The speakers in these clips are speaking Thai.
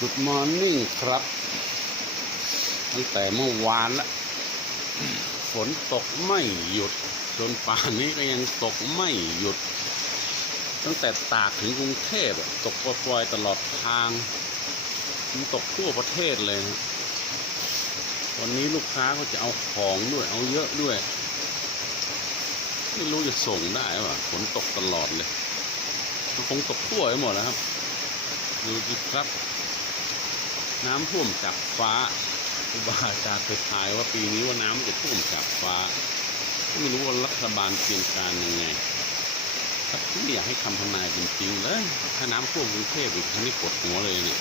Good morning ครับ ตั้งแต่เมื่อวานละฝนตกไม่หยุด จนป่านนี้ก็ยังตกไม่หยุด ตั้งแต่ตากถึงกรุงเทพตกปล่อยตลอดทาง มันตกทั่วประเทศเลยนะวันนี้ลูกค้าก็จะเอาของด้วยเอาเยอะด้วยไม่รู้จะส่งได้ป่ะฝนตกตลอดเลยมันคงตกทั่วไปหมดแล้วครับ ดูสิครับ น้ำท่วมจากฟ้าครูบาอาจารย์เคยทายว่าปีนี้ว่าน้ำจะท่วมจากฟ้าไม่รู้ว่ารัฐบาลเตรียมการยังไงถ้าไม่อยากให้คำทำนายเป็นจริงเลยถ้าน้ำท่วมกรุงเทพอีกครั้งนี้ปวดหัวเลยเนี่ย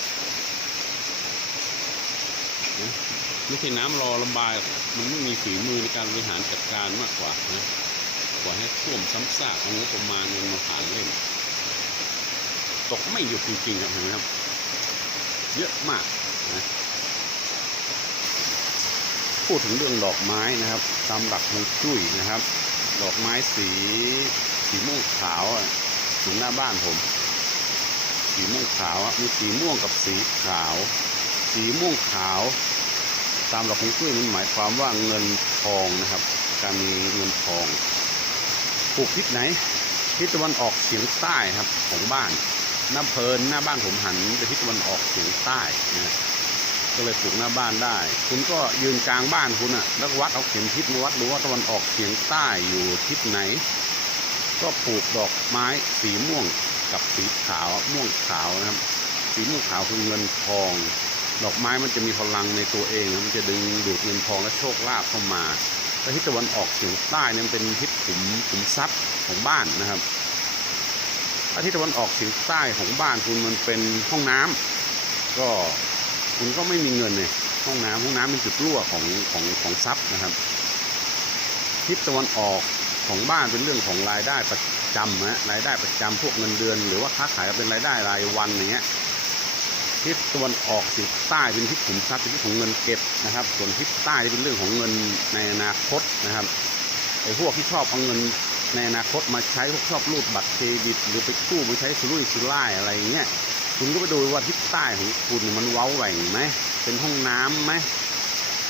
นะไม่ใช่น้ำรอระบาย มันไม่มีฝีมือในการบริหารจัดการมากกว่านะกว่าให้ท่วมซ้ำซากเอางบประมาณเงินมาผ่านเล่น ตกไม่หยุดจริงๆครับเห็นไหมครับ เยอะมาก นะพูดถึงเรื่องดอกไม้นะครับ ตามหลักฮวงจุ้ยนะครับ ดอกไม้สีสีม่วงขาวอยู่หน้าบ้านผม สีม่วงขาวอะมีสีม่วงกับสีขาว สีม่วงขาว ตามหลักฮวงจุ้ยมันหมายความว่าเงินทองนะครับ การมีเงินทองปลูกทิศไหนทิศตะวันออกเฉียงใต้ครับของบ้านหน้าเพลินหน้าบ้านผมหันไปทิศตะวันออกเฉียงใต้นะ ก็เลยปลูกหน้าบ้านได้ คุณก็ยืนกลางบ้านคุณอะแล้ววัดเอาเข็มทิศมาวัดดูว่าตะวันออกเฉียงใต้อยู่ทิศไหน ก็ปลูกดอกไม้สีม่วงกับสีขาวม่วงขาวนะครับ สีม่วงขาวคือเงินทอง ดอกไม้มันจะมีพลังในตัวเองนะมันจะดึงดูดเงินทองและโชคลาภเข้ามาแต่ทิศตะวันออกเฉียงใต้เนี่ยมันเป็นทิศขุมขุมทรัพย์ของบ้านนะครับถ้าทิศตะวันออกเฉียงใต้ของบ้านคุณมันเป็นห้องน้ำก็ คุณก็ไม่มีเงินเลยห้องน้ำห้องน้ำเป็นจุดรั่วของของของทรัพย์นะครับทิศตะวันออกของบ้านเป็นเรื่องของรายได้ประจำนะรายได้ประจำพวกเงินเดือน หรือว่าค้าขายเป็นรายได้รายวันอย่างเงี้ยทิศตะวันออกเฉียงใต้เป็นทิศขุมทรัพย์เป็นทิศของเงินเก็บนะครับ ส่วนทิศใต้เป็นเรื่องของเงินในอนาคตนะครับไอ้พวกที่ชอบเอาเงินในอนาคตมาใช้พวกชอบรูดบัตรเครดิต หรือไปกู้มาใช้สุรุ่ยสุร่ายอะไรเงี้ยคุณก็ไปดูว่าทิศ ใต้ของคุณมันเว้าแหว่งไหม เป็นห้องน้ำไหม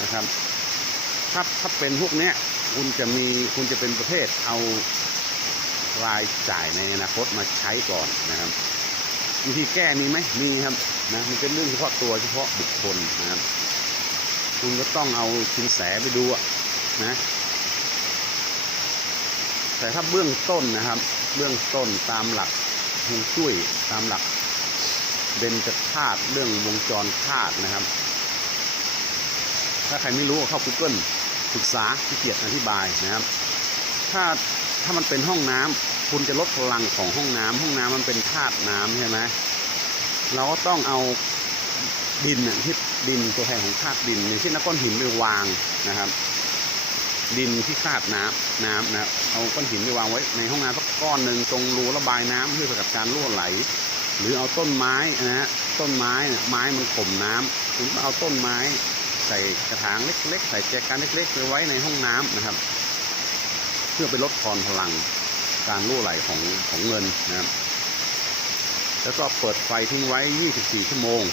นะครับ ถ้าถ้าเป็นพวกเนี้ย คุณจะมีคุณจะเป็นประเภทเอารายจ่ายในอนาคตมาใช้ก่อนนะครับ วิธีแก้มีไหมมีครับนะมันเป็นเรื่องเฉพาะตัวเฉพาะบุคคลนะครับ คุณก็ต้องเอาชินแสไปดูนะแต่ถ้าเบื้องต้นนะครับ เบื้องต้นตามหลักฮวงจุ้ยตามหลัก เบญจธาตุเรื่องวงจรธาตุนะครับ ถ้าใครไม่รู้ก็เข้า Google ศึกษาที่เกียรติอธิบายนะครับ ถ้าถ้ามันเป็นห้องน้ำคุณจะลดพลังของห้องน้ำห้องน้ำมันเป็นธาตุน้ำใช่ไหมเราก็ต้องเอาดินน่ะที่ดินตัวแทนของธาตุดินอย่างเช่นนก้อนหินไปวางนะครับ ดินที่คาดน้ำน้ำนะครับเอาก้อนหินไปวางไว้ในห้องน้ำสักก้อนหนึ่งตรงรูระบายน้ำเพื่อสกัดการรั่วไหล หรือเอาต้นไม้นะฮะต้นไม้เนี่ยไม้มันข่มน้ำคุณเอาต้นไม้ใส่กระถางเล็กๆ ใส่แจกันเล็กๆไปไว้ในห้องน้ำนะครับ เพื่อไปลดทอนพลังการรั่วไหลของของเงินนะครับ แล้วก็เปิดไฟทิ้งไว้ 24 ชั่วโมง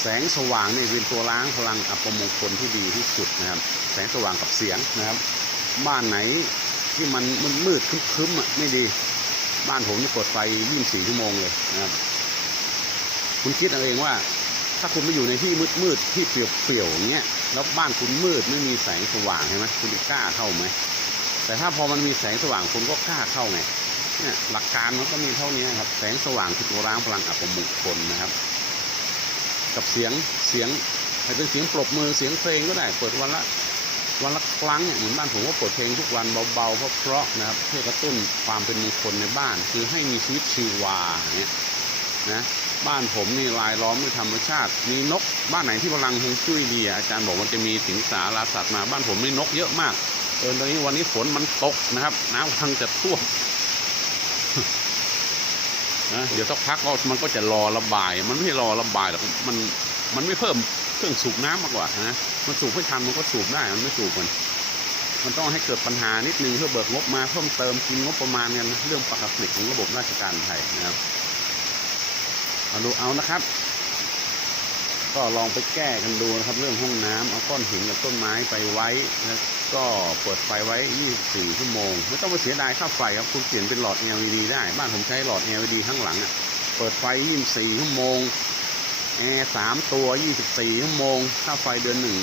แสงสว่างนี่เป็นตัวล้างพลังอัปมงคลที่ดีที่สุดนะครับ แสงสว่างกับเสียงนะครับ บ้านไหนที่มันมืดๆครึ้มๆอะไม่ดี บ้านผมนี่เปิดไฟ 24 ชั่วโมงเลยนะครับ คุณคิดเอาเองว่า ถ้าคุณไปอยู่ในที่มืดมืดที่เปลี่ยวๆอย่างเงี้ย แล้วบ้านคุณมืดไม่มีแสงสว่างใช่ไหมคุณจะกล้าเข้าไหม แต่ถ้าพอมันมีแสงสว่างคุณก็กล้าเข้าไงเนี่ยหลักการมันก็มีเท่านี้ครับ แสงสว่างคือตัวล้างพลังอัปมงคลนะครับ กับเสียงเสียงอาจเป็นเสียงปรบมือเสียงเพลงก็ได้ เปิดวันละ วันละครั้งเนี่ยเหมือนบ้านผมก็เปิดเพลงทุกวันเบาๆเพราะๆนะครับเพื่อกระตุ้นความเป็นมงคลในบ้าน คือให้มีชีวิตชีวาเนี่ยนะบ้านผมนี่ลายล้อมด้วยธรรมชาติ มีนกบ้านไหนที่พลังฮงจุ้ยดีอาจารย์บอกมันจะมีสิงสาราสัตว์มาบ้านผมนี่นกเยอะมากเออตอนนี้วันนี้ฝนมันตกนะครับ น้ำกำลังจะท่วมนะเดี๋ยวสักพักก็มันก็จะรอระบาย มันไม่รอระบายหรอกมันมันไม่เพิ่มเครื่องสูบน้ำมากกว่านะ มันสูบไม่ทันมันก็สูบได้มันไม่สูบมันมันต้องให้เกิดปัญหานิดนึงเพื่อเบิกงบมาเพิ่มเติมกินงบประมาณกันเรื่องปกติของระบบราชการไทยนะครับเอาดูเอานะครับ ก็ลองไปแก้กันดูนะครับ เรื่องห้องน้ำเอาก้อนหินกับต้นไม้ไปไว้แล้วก็เปิดไฟไว้ 24 ชั่วโมง ไม่ต้องไปเสียดายค่าไฟครับคุณเปลี่ยนเป็นหลอด LED ได้ บ้านผมใช้หลอด LED ข้างหลังอะเปิดไฟ 24 ชั่วโมง แอร์สามตัว24ชั่วโมงค่าไฟเดือนหนึ่ง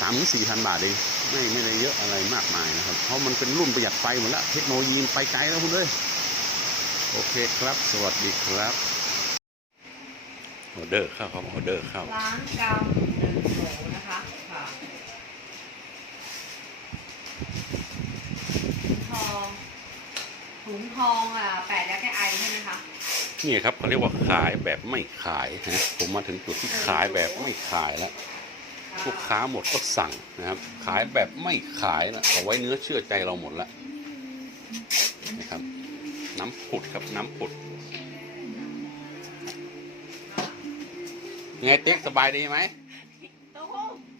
สามถึงสี่พันบาทเองไม่ไม่ได้เยอะอะไรมากมายนะครับ เพราะมันเป็นรุ่นประหยัดไฟหมดแล้วเทคโนโลยีไปไกลแล้วคุณเอ้ยโอเคครับ สวัสดีครับออเดอร์เข้าครับออเดอร์เข้าร้านกำหนึ่งโถนะคะค่ะทองถุงทองอะแปดแล้วแก้ไอใช่ไหมคะ นี่ครับเขาเรียกว่าขายแบบไม่ขายนะผมมาถึงจุดที่ขายแบบไม่ขายแล้วลูกค้าหมดก็สั่งนะครับ ขายแบบไม่ขายนะเอาไว้เนื้อเชื่อใจเราหมดแล้วนะครับ น้ำผุดครับน้ำผุดยังไงติ๊กสบายดีไหม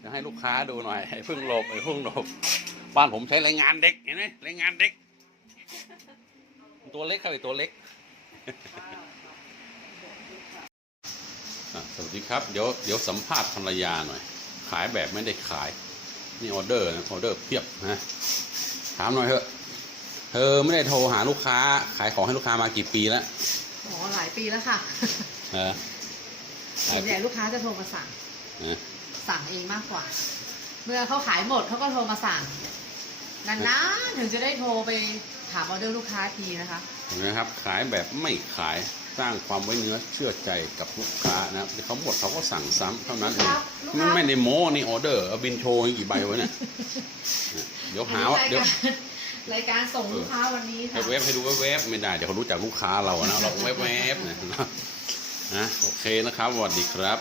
จะให้ลูกค้าดูหน่อยไอ้พึ่งหลบไอ้พึ่งหลบบ้านผมใช้แรงงานเด็กเห็นไหมแรงงานเด็ก ตัวเล็กครับไอ้ตัวเล็ก สวัสดีครับ เดี๋ยวเดี๋ยวสัมภาษณ์ภรรยาหน่อย ขายแบบไม่ได้ขาย นี่ออเดอร์นะออเดอร์เพียบนะถามหน่อยเถอะ เธอไม่ได้โทรหาลูกค้า ขายของให้ลูกค้ามากี่ปีแล้วโอ้หลายปีแล้วค่ะเออส่วนใหญ่ลูกค้าจะโทรมาสั่งเออสั่งเองมากกว่า เมื่อเขาขายหมดเขาก็โทรมาสั่งนานๆถึงจะได้โทรไปถามออเดอร์ลูกค้าทีนะคะเห็ นไหมครับ ขายแบบไม่ขายสร้างความไว้เนื้อเชื่อใจกับลูกค้านะครับเขาหมดเขาก็สั่งซ้ำเท่านั้นเองครับลูกมันค้าไม่ได้โม้นี่ออเดอร์เอาบินโชว์ให้กี่ใบวะเนี่ยเดี๋ยวหาว่าอันเดี๋ยวนี้รายการรายการส่งลูกค้าวันนี้ให้ค่ะเว็บให้ดูเว็บๆไม่ได้เดี๋ยวเขารู้จักลูกค้าเราอะนะเราเว็บๆเนี่ยนะนะโอเคนะครับสวัสดีครับ